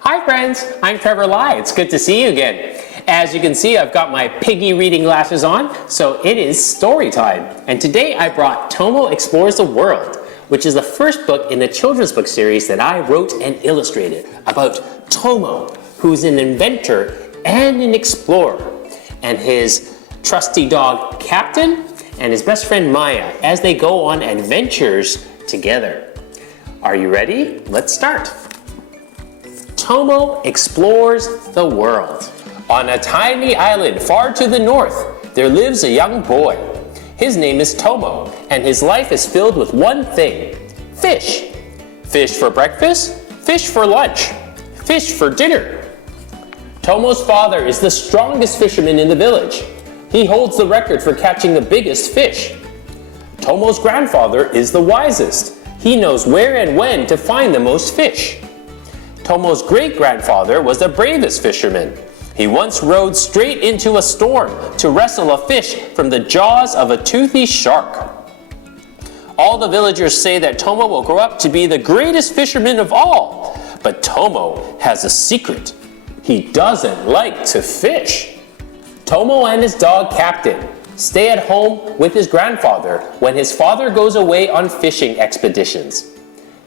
Hi friends, I'm Trevor Lai. It's good to see you again. As you can see, I've got my Piggy reading glasses on, so it is story time. And today I brought Tomo Explores the World, which is the first book in the children's book series that I wrote and illustrated about Tomo, who's an inventor and an explorer, and his trusty dog Captain and his best friend Maya as they go on adventures together. Are you ready? Let's start. Tomo explores the world. On a tiny island far to the north, there lives a young boy. His name is Tomo, and his life is filled with one thing: fish. Fish for breakfast, fish for lunch, fish for dinner. Tomo's father is the strongest fisherman in the village. He holds the record for catching the biggest fish. Tomo's grandfather is the wisest. He knows where and when to find the most fish. Tomo's great-grandfather was the bravest fisherman. He once rode straight into a storm to wrestle a fish from the jaws of a toothy shark. All the villagers say that Tomo will grow up to be the greatest fisherman of all. But Tomo has a secret. He doesn't like to fish. Tomo and his dog Captain stay at home with his grandfather when his father goes away on fishing expeditions.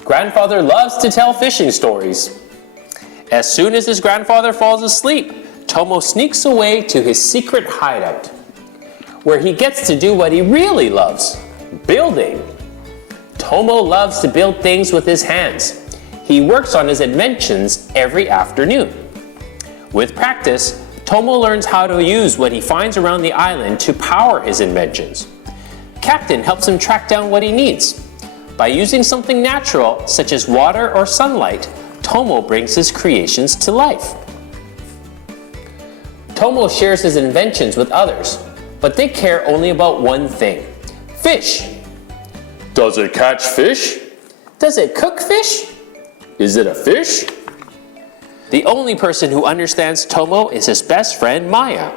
Grandfather loves to tell fishing stories. As soon as his grandfather falls asleep, Tomo sneaks away to his secret hideout, where he gets to do what he really loves: building. Tomo loves to build things with his hands. He works on his inventions every afternoon. With practice, Tomo learns how to use what he finds around the island to power his inventions. Captain helps him track down what he needs. By using something natural, such as water or sunlight, Tomo brings his creations to life. Tomo shares his inventions with others, but they care only about one thing: fish. Does it catch fish? Does it cook fish? Is it a fish? The only person who understands Tomo is his best friend Maya.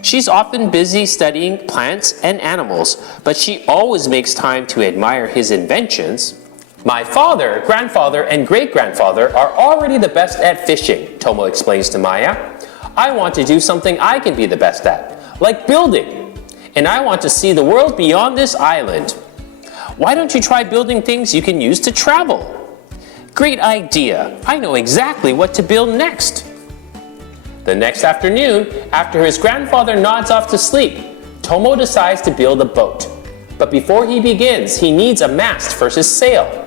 She's often busy studying plants and animals, but she always makes time to admire his inventions. My father, grandfather, and great-grandfather are already the best at fishing, Tomo explains to Maya. I want to do something I can be the best at, like building. And I want to see the world beyond this island. Why don't you try building things you can use to travel? Great idea. I know exactly what to build next. The next afternoon, after his grandfather nods off to sleep, Tomo decides to build a boat. But before he begins, he needs a mast for his sail.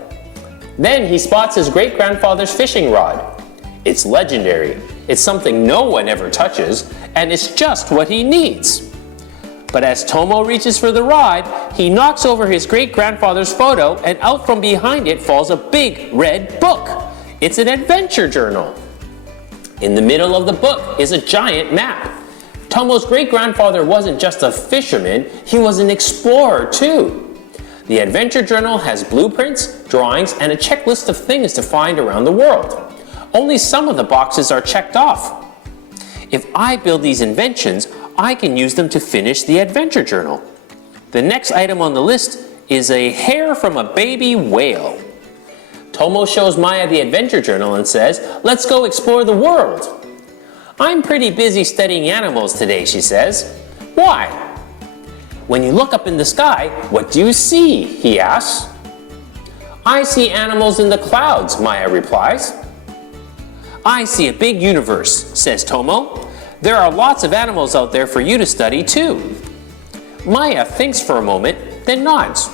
Then he spots his great-grandfather's fishing rod. It's legendary. It's something no one ever touches, and it's just what he needs. But as Tomo reaches for the rod, he knocks over his great-grandfather's photo, and out from behind it falls a big red book. It's an adventure journal. In the middle of the book is a giant map. Tomo's great-grandfather wasn't just a fisherman, he was an explorer too. The adventure journal has blueprints, drawings, and a checklist of things to find around the world. Only some of the boxes are checked off. If I build these inventions, I can use them to finish the adventure journal. The next item on the list is a hair from a baby whale. Tomo shows Maya the adventure journal and says, "Let's go explore the world." "I'm pretty busy studying animals today," she says. "Why?" "When you look up in the sky, what do you see?" he asks. "I see animals in the clouds," Maya replies. "I see a big universe," says Tomo. "There are lots of animals out there for you to study too." Maya thinks for a moment, then nods.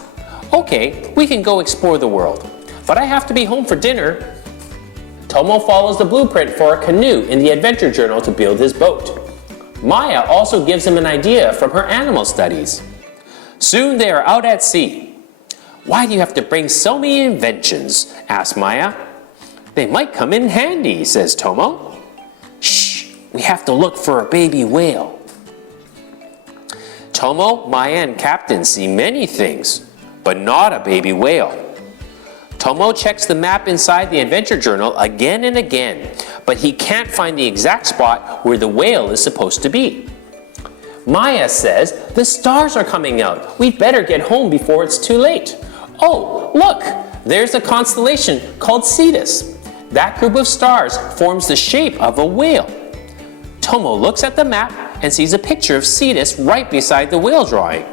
"Okay, we can go explore the world, but I have to be home for dinner." Tomo follows the blueprint for a canoe in the adventure journal to build his boat. Maya also gives him an idea from her animal studies. Soon they are out at sea. "Why do you have to bring so many inventions?" asks Maya. "They might come in handy," says Tomo. "Shh, we have to look for a baby whale." Tomo, Maya, and Captain see many things, but not a baby whale. Tomo checks the map inside the adventure journal again and again, but he can't find the exact spot where the whale is supposed to be. Maya says, "The stars are coming out. We'd better get home before it's too late." Oh, look! There's a constellation called Cetus. That group of stars forms the shape of a whale. Tomo looks at the map and sees a picture of Cetus right beside the whale drawing.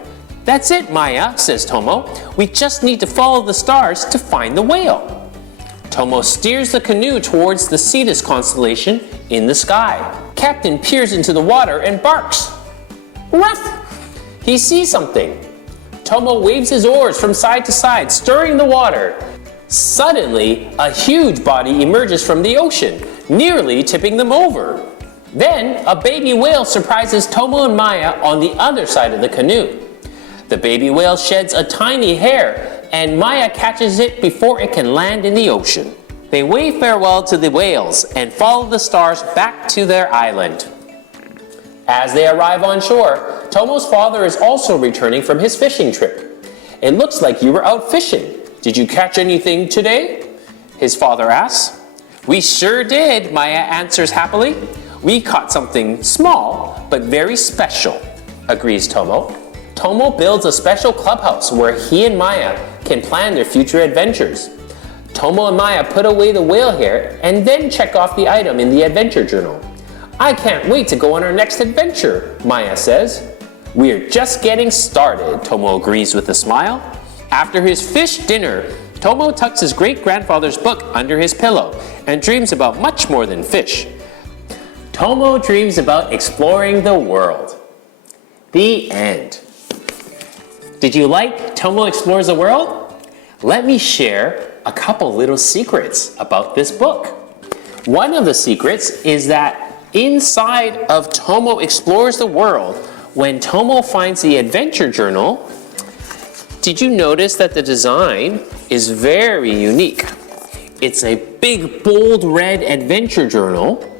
That's it, Maya, says Tomo. We just need to follow the stars to find the whale. Tomo steers the canoe towards the Cetus constellation in the sky. Captain peers into the water and barks. Ruff! He sees something. Tomo waves his oars from side to side, stirring the water. Suddenly, a huge body emerges from the ocean, nearly tipping them over. Then, a baby whale surprises Tomo and Maya on the other side of the canoe. The baby whale sheds a tiny hair, and Maya catches it before it can land in the ocean. They wave farewell to the whales and follow the stars back to their island. As they arrive on shore, Tomo's father is also returning from his fishing trip. It looks like you were out fishing. Did you catch anything today? His father asks. We sure did, Maya answers happily. We caught something small, but very special, agrees Tomo. Tomo builds a special clubhouse where he and Maya can plan their future adventures. Tomo and Maya put away the whale hair and then check off the item in the adventure journal. I can't wait to go on our next adventure, Maya says. We're just getting started, Tomo agrees with a smile. After his fish dinner, Tomo tucks his great-grandfather's book under his pillow and dreams about much more than fish. Tomo dreams about exploring the world. The end. Did you like Tomo Explores the World? Let me share a couple little secrets about this book. One of the secrets is that inside of Tomo Explores the World, when Tomo finds the adventure journal, did you notice that the design is very unique? It's a big, bold red adventure journal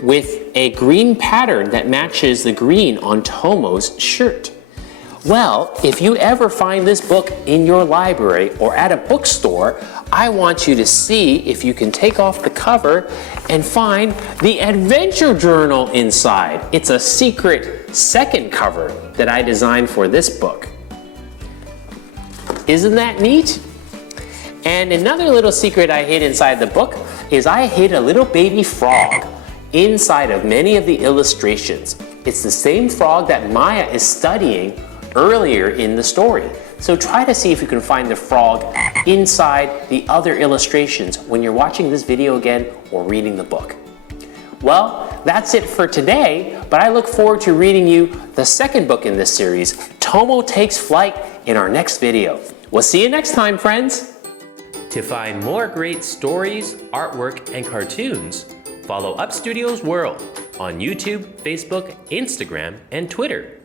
with a green pattern that matches the green on Tomo's shirt. Well, if you ever find this book in your library or at a bookstore, I want you to see if you can take off the cover and find the adventure journal inside. It's a secret second cover that I designed for this book. Isn't that neat? And another little secret I hid inside the book is I hid a little baby frog inside of many of the illustrations. It's the same frog that Maya is studying earlier in the story. So try to see if you can find the frog inside the other illustrations when you're watching this video again or reading the book. Well, that's it for today, but I look forward to reading you the second book in this series, Tomo Takes Flight, in our next video. We'll see you next time, friends. To find more great stories, artwork, and cartoons, follow Up Studios World on YouTube, Facebook, Instagram, and Twitter.